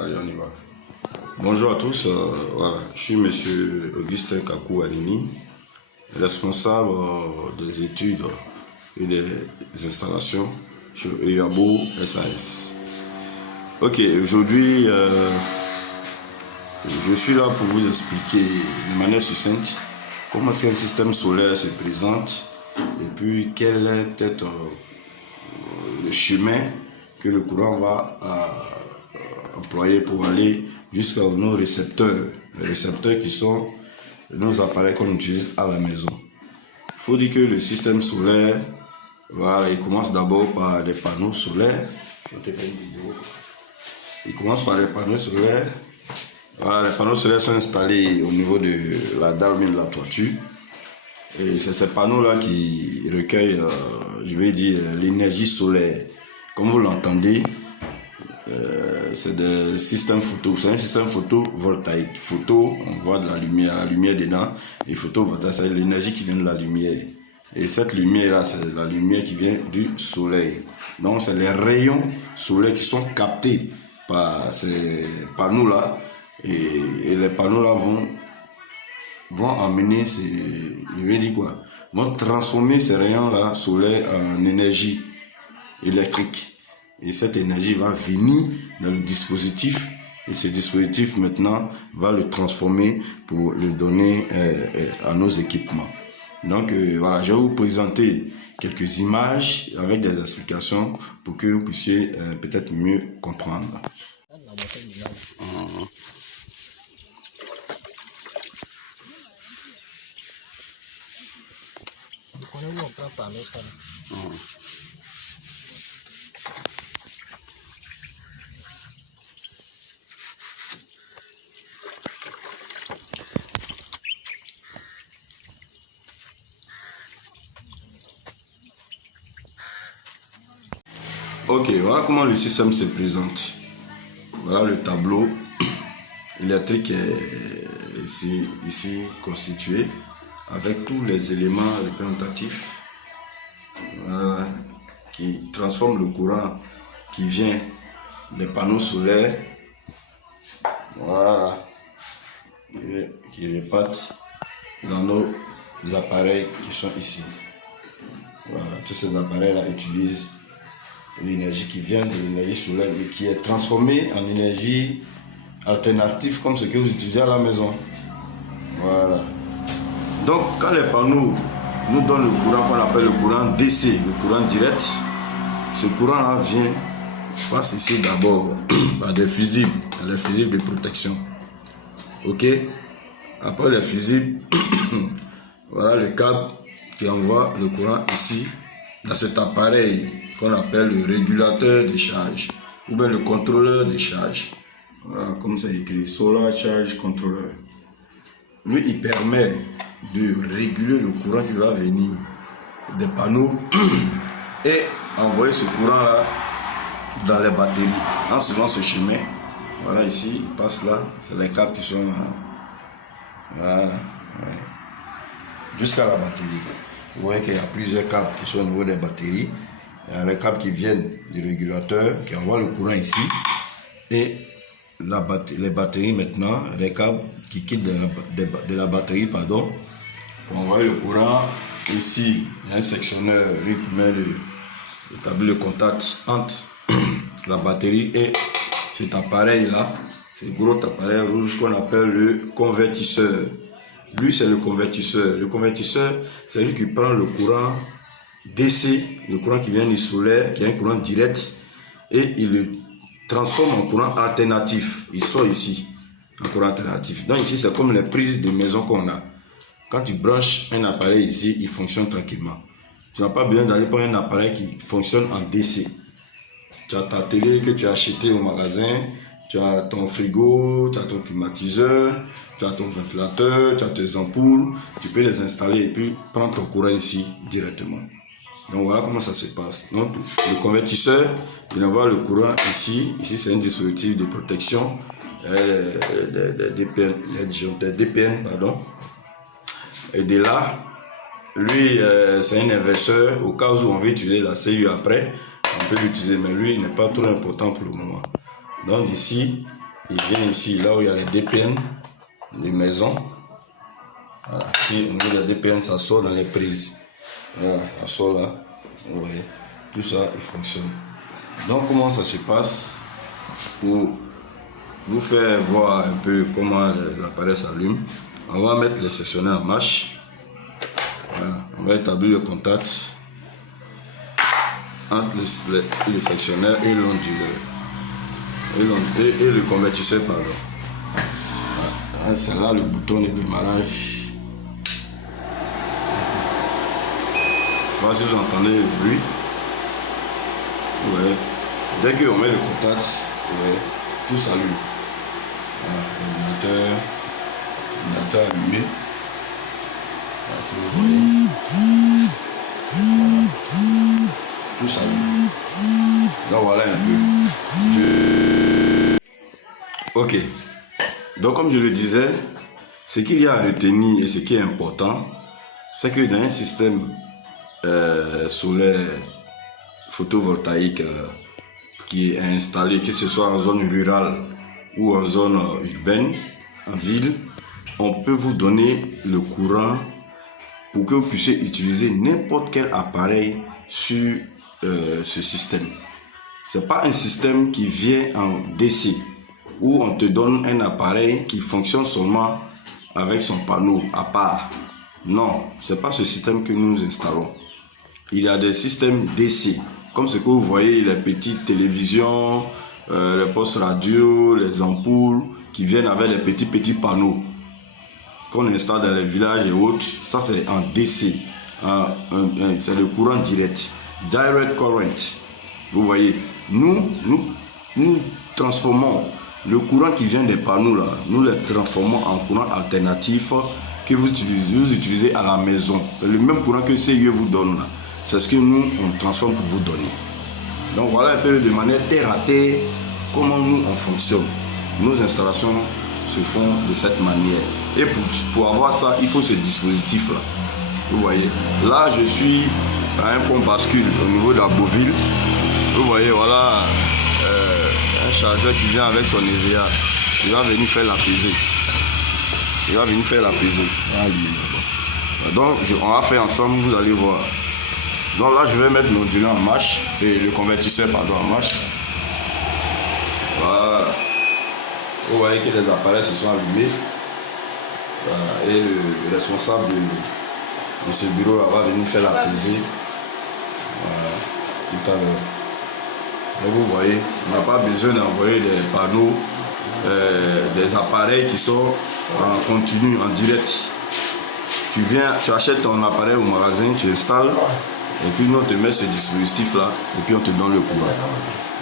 Allez, on y va. Bonjour à tous, voilà, je suis monsieur Augustin Kakou Anini, responsable des études et des installations chez Eyabo SAS. Ok, aujourd'hui, je suis là pour vous expliquer de manière succincte comment est-ce qu'un système solaire se présente et puis quel est peut-être le chemin que le courant va employer pour aller jusqu'à nos récepteurs, les récepteurs qui sont nos appareils qu'on utilise à la maison. Il faut dire que le système solaire, voilà, il commence d'abord par des panneaux solaires. Il commence par les panneaux solaires. Voilà, les panneaux solaires sont installés au niveau de la dalle de la toiture. Et c'est ces panneaux-là qui recueillent, je vais dire, l'énergie solaire. Comme vous l'entendez, c'est des systèmes photo. C'est un système photovoltaïque. Photo, on voit de la lumière dedans. Et photovoltaïque, c'est l'énergie qui vient de la lumière. Et cette lumière-là, c'est la lumière qui vient du soleil. Donc, c'est les rayons solaires qui sont captés par ces panneaux-là. Et les panneaux-là vont amener, je vais dire quoi, vont transformer ces rayons-là solaires en énergie électrique. Et cette énergie va venir dans le dispositif. Et ce dispositif, maintenant, va le transformer pour le donner à nos équipements. Donc, voilà, je vais vous présenter quelques images avec des explications pour que vous puissiez peut-être mieux comprendre. Ok, voilà comment le système se présente. Voilà le tableau électrique est ici constitué avec tous les éléments représentatifs, voilà, qui transforment le courant qui vient des panneaux solaires, voilà, et qui répartent dans nos appareils qui sont ici. Voilà, tous ces appareils-là utilisent l'énergie qui vient de l'énergie solaire mais qui est transformée en énergie alternative comme ce que vous utilisez à la maison. Voilà. Donc quand les panneaux nous donnent le courant qu'on appelle le courant DC, le courant direct, ce courant-là passe ici d'abord par des fusibles, les fusibles de protection. Ok. Après les fusibles, voilà le câble qui envoie le courant ici dans cet appareil qu'on appelle le régulateur de charge ou bien le contrôleur de charge. Voilà, comme c'est écrit, Solar Charge Controller. Lui, il permet de réguler le courant qui va venir des panneaux et envoyer ce courant-là dans les batteries. En suivant ce chemin, voilà, ici, il passe là, c'est les câbles qui sont là. Voilà, ouais. Jusqu'à la batterie. Vous voyez qu'il y a plusieurs câbles qui sont au niveau des batteries. Il y a les câbles qui viennent du régulateur, qui envoient le courant ici. Et les batteries maintenant, les câbles qui quittent de la batterie, pardon, pour envoyer le courant. Ici, il y a un sectionneur, lui qui met établir le contact entre la batterie et cet appareil-là, ce gros appareil rouge qu'on appelle le convertisseur. Lui, c'est le convertisseur. Le convertisseur, c'est lui qui prend le courant DC, le courant qui vient du solaire, qui est un courant direct, et il le transforme en courant alternatif. Il sort ici, en courant alternatif. Donc ici, c'est comme les prises de maison qu'on a. Quand tu branches un appareil ici, il fonctionne tranquillement. Tu n'as pas besoin d'aller prendre un appareil qui fonctionne en DC. Tu as ta télé que tu as acheté au magasin, tu as ton frigo, tu as ton climatiseur, tu as ton ventilateur, tu as tes ampoules, tu peux les installer et puis prendre ton courant ici directement. Donc voilà comment ça se passe. Donc le convertisseur, il envoie le courant ici. Ici c'est un dispositif de protection, des DPN, pardon. Et de là, lui c'est un inverseur. Au cas où on veut utiliser la CU après, on peut l'utiliser, mais lui il n'est pas trop important pour le moment. Donc ici, il vient ici, là où il y a les DPN, les maisons. Voilà, ici, au niveau des DPN, ça sort dans les prises. Voilà, ça sort là. Vous voyez, tout ça, il fonctionne. Donc, comment ça se passe pour vous faire voir un peu comment l'appareil s'allume? On va mettre les sectionnaires en marche. Voilà, on va établir le contact entre les sectionnaires et l'onduleur. Et le convertisseur, pardon. Voilà. C'est là le bouton de démarrage. Je ne sais pas si vous entendez le bruit. Ouais. Dès qu'on met le contact, ouais, tout s'allume. Voilà, l'ordinateur allumé. Voilà, si vous voyez. Voilà. Tout s'allume. Donc voilà un peu. Ok. Donc comme je le disais, ce qu'il y a à retenir et ce qui est important, c'est que dans un système solaire photovoltaïque qui est installé, que ce soit en zone rurale ou en zone urbaine, en ville, on peut vous donner le courant pour que vous puissiez utiliser n'importe quel appareil sur ce système. Ce n'est pas un système qui vient en DC, où on te donne un appareil qui fonctionne seulement avec son panneau à part. Non, ce n'est pas ce système que nous installons. Il y a des systèmes DC, comme ce que vous voyez, les petites télévisions, les postes radio, les ampoules, qui viennent avec les petits panneaux qu'on installe dans les villages et autres. Ça, c'est en DC. C'est le courant direct. Direct current. Vous voyez, nous transformons le courant qui vient des panneaux là, nous le transformons en courant alternatif que vous utilisez à la maison. C'est le même courant que CIE vous donne là. C'est ce que nous on transforme pour vous donner. Donc voilà un peu de manière terre à terre comment nous on fonctionne. Nos installations se font de cette manière. Et pour avoir ça, il faut ce dispositif là. Vous voyez, là je suis à un pont bascule au niveau de la Beauville. Vous voyez, voilà un chargeur qui vient avec son EVA. Il va venir faire la pesée. Il va venir faire la pesée. Donc on va faire ensemble, vous allez voir. Donc là je vais mettre l'onduleur en marche et le convertisseur pardon en marche. Voilà. Vous voyez que les appareils se sont allumés. Voilà. Et le responsable de ce bureau là va venir faire la pesée. Voilà. Tout à l'heure. Donc vous voyez, on n'a pas besoin d'envoyer des panneaux, des appareils qui sont en continu, en direct. Tu viens, tu achètes ton appareil au magasin, tu installes, et puis nous on te met ce dispositif là, et puis on te donne le courant.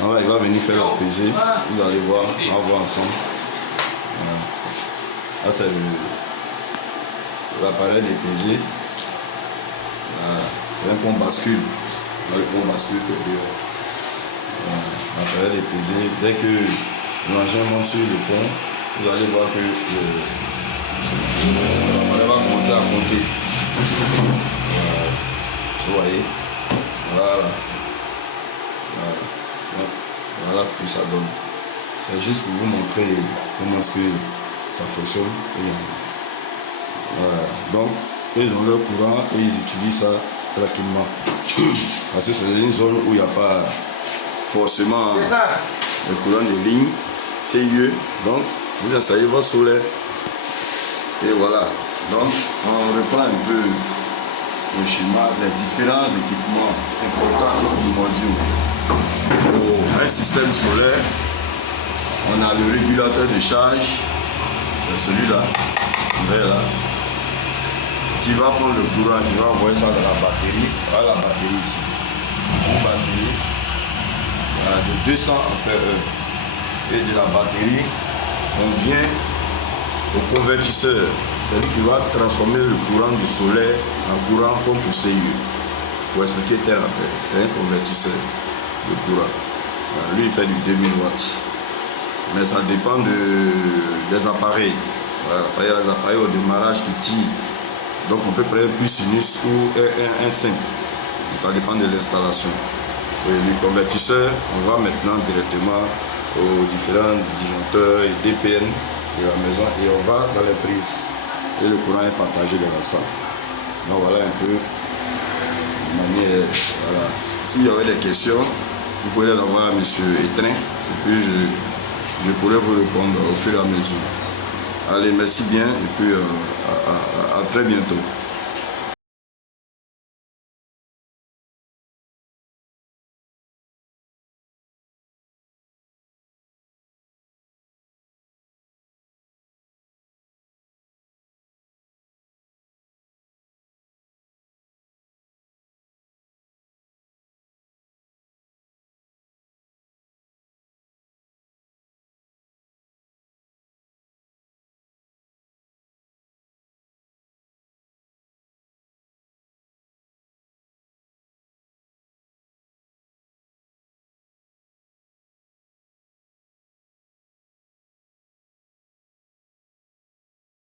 Alors il va venir faire la pesée, vous allez voir, on va voir ensemble. Voilà. Là c'est l'appareil des pesées. Voilà. C'est un pont bascule. Là, le pont bascule qui est dehors. L'appareil est pesé. Dès que l'engin monte sur le pont, vous allez voir que l'appareil va commencer à monter. Vous voyez, voilà. Voilà ce que ça donne. C'est juste pour vous montrer comment est-ce que ça fonctionne. Voilà. Donc, ils ont leur courant et ils utilisent ça tranquillement. Parce que c'est une zone où il n'y a pas forcément le courant de ligne, CIE. Donc, vous installez votre solaire. Et voilà. Donc, on reprend un peu le schéma, les différents équipements importants du module. Pour un système solaire, on a le régulateur de charge, c'est celui-là, là, qui va prendre le courant, qui va envoyer ça dans la batterie. Voilà la batterie ici. Une batterie de 200 ampères. Et de la batterie, on vient au convertisseur. C'est lui qui va transformer le courant du solaire en courant comme pour CIE. Pour expliquer terre à terre, c'est un convertisseur de courant. Lui, il fait du 2000 watts. Mais ça dépend des appareils. Voilà, il y a les appareils au démarrage qui tirent. Donc on peut prendre un puce sinus ou un simple. Ça dépend de l'installation. Et le convertisseur, on va maintenant directement aux différents disjoncteurs et DPN de la maison et on va dans les prises et le courant est partagé dans la salle. Donc voilà un peu manière. Voilà. S'il y avait des questions, vous pouvez les avoir à M. Etrin et puis je pourrai vous répondre au fur et à mesure. Allez, merci bien et puis à très bientôt.